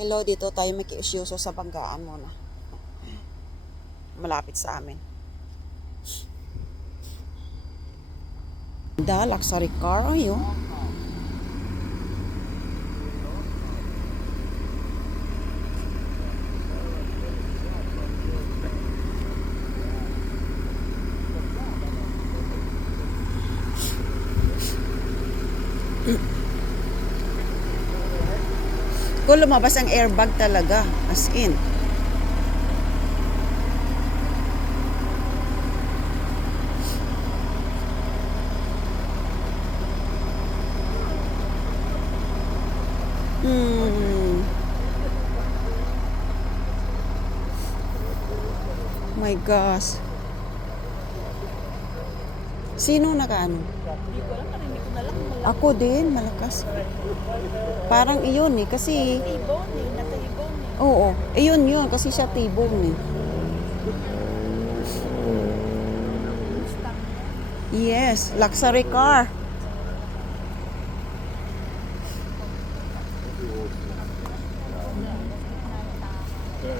Hello, dito tayo makiusyoso sa banggaan muna. Malapit sa amin. Luxury car, ayun. Kung lumabas ang airbag talaga, as in. My gosh. Sino nakaano? Hindi ko alam, narinig ko na lang. Ako din, malakas. Parang iyon eh, kasi... T-bone eh, nata-T-bone eh. Oo, iyon yun, kasi siya T-bone eh. Mustang yan. Yes, luxury car.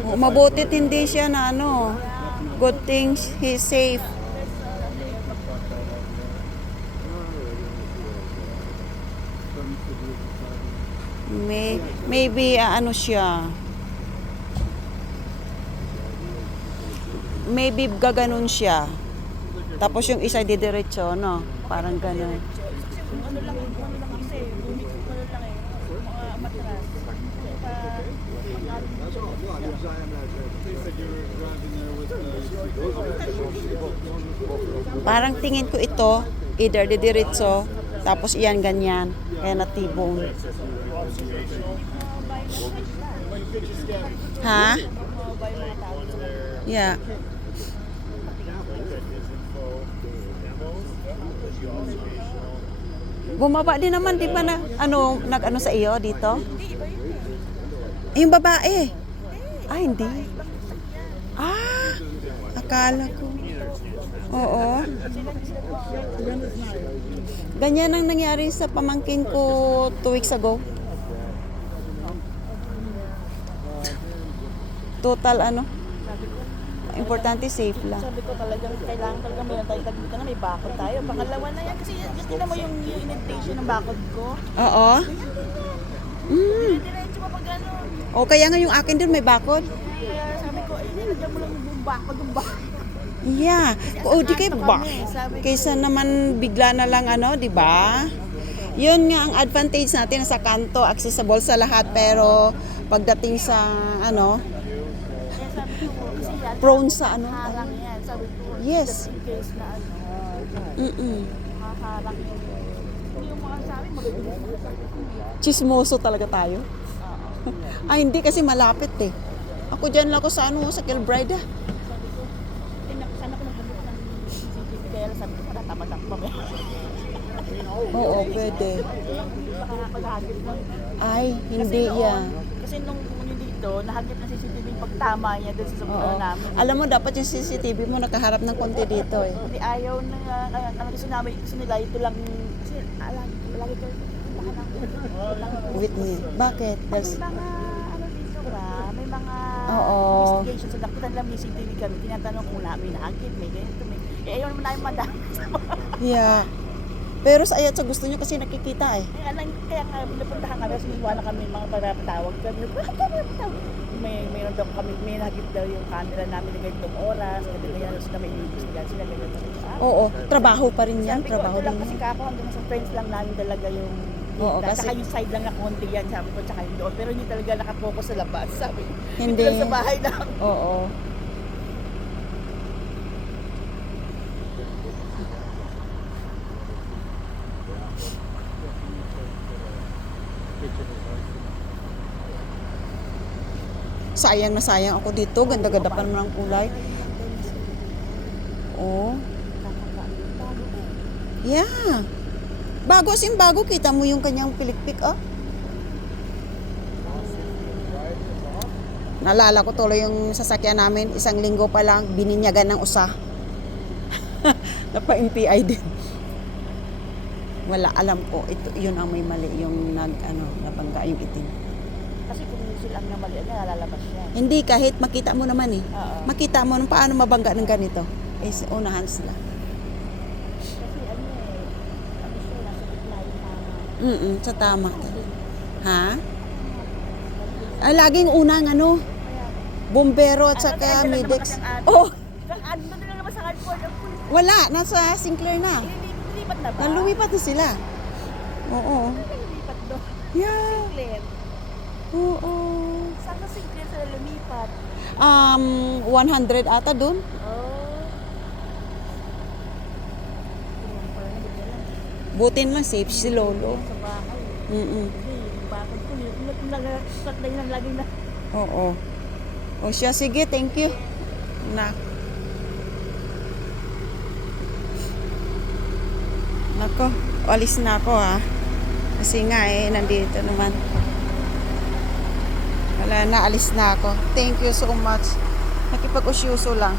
Oh, mabutit hindi siya na ano. Good thing he's safe. Maybe ano siya. Maybe gaganon siya. Tapos yung isa didiretso, no? Parang ganon. Yung ano lang isa eh, bumikot ano lang eh, mga matras. Parang tingin ko ito, either didiretso, tapos iyan ganyan. Kaya na-T-bone. Ha? Yeah. Bumaba din naman, di ba na, nag-ano sa iyo dito? Yung babae. Ah, hindi. Ah, akala ko. Oo. Ganyan ang nangyari sa pamangkin ko 2 weeks ago. Total ano? Importante safe lang. Sabi ko talagang kailangan talaga mayroon tayo tagdito na may bakod tayo. Pangalawa na yan kasi tingnan mo yung indentation ng bakod ko. Oo. Diretso pa pag ano. O kaya nga yung akin din may bakod. Kaya sabi ko, nilagyan mo lang yung bakod ng bakod. Yeah. O di kayo ba? Sabi ko, Kaysa naman bigla na lang ano, di ba? Yun nga ang advantage natin sa kanto, accessible sa lahat pero pagdating sa ano, kaya sabi ko, kasi yan, prone sa ano. harang yan. Sabi ko, Yes. just in case na ano, Mm-mm. haharang yun. Hindi yung mga sabi, magbibilis mo. Chismoso talaga tayo. Ay, hindi kasi malapit eh. Ako dyan lang ako sa ano, sa Kilbride. Sana ko nagbubukas ng CCTV kaya lang sabi ko matatamad ako mamaya. Oo, pwede. Baka nakakahagip ng... Ay, hindi Kasi yan. Kasi nung dito, nahagip na CCTV yung pagtama niya doon sa Oo. sumunod namin. Alam mo, dapat yung CCTV mo nakaharap ng konti dito eh. Hindi ayaw na, ano gusto nila ito lang, kasi lagi ko, baka nang... Whitney. Bakit? May There's... mga, ano dito ba, may mga Oo. investigations, so nakita nila may CCTV kami, tinatanong kung may nahagip, may ganito, may... ayaw naman namin madami. Yeah. Pero sa ayat sa gusto nyo kasi nakikita eh. Kaya nga, napuntahan kami, kasi iwan na kami mga parapatawag. Bakit kami napatawag? Mayroon daw kami, may nagip daw yung camera namin na ganitong oras, kasi ganyan sila may inimbestigan sila, ganyan. Oo, trabaho pa rin yan. Sabi ko, Trabaho ito lang din kasi yan. kako, hanggang sa friends lang namin talaga yung Oo, kita. kasi- Tsaka yung side lang na konti yan, sabi ko, tsaka yung doon. Pero hindi talaga nakapokus sa labas, sabi ko. Hindi. Dito lang sa bahay lang. Oo. Sayang na sayang ako dito. Ganda-ganda pa naman ang kulay. Oh. Yeah. Bago as in bago. Kita mo yung kanyang pilikpik, oh. Naalala ko tuloy yung sasakyan namin. 1 linggo pa lang, bininyagan ng usa. Napa-MPI din. Wala, alam ko. Ito, yun ang may mali. Yung nabangga yung itim. Kasi kung diesel ang namalian niya, lalabas siya. Hindi, kahit makita mo naman eh. Oo. Makita mo nung paano mabangga ng ganito. Is unahan sila. Kasi ano siya, nasa gitna yung tama. Sa tama. Ha? Ay, laging unang ano, bombero at saka medics. Oh, Ano na naman sa hardcore ng pulis? wala. Nasa Sinclair na. Nilipat na ba? Nalumipat na sila. Oo. Nilipat doon. Yeah. Sinclair. Oo. Saan ka Sinclair sila lumipat? 100 ata dun. Oh. Parang nagdala. Butin lang, safe si Lolo. Sa bahay. Mm-mm. Hindi, yung bakod ko. Nag-start na yun ang laging na. Oo. O siya, sige, thank you. Na. Nako, alis na ako ha. Kasi nga nandito naman. Wala na, alis na ako. Thank you so much. Nakipag-usyuso lang.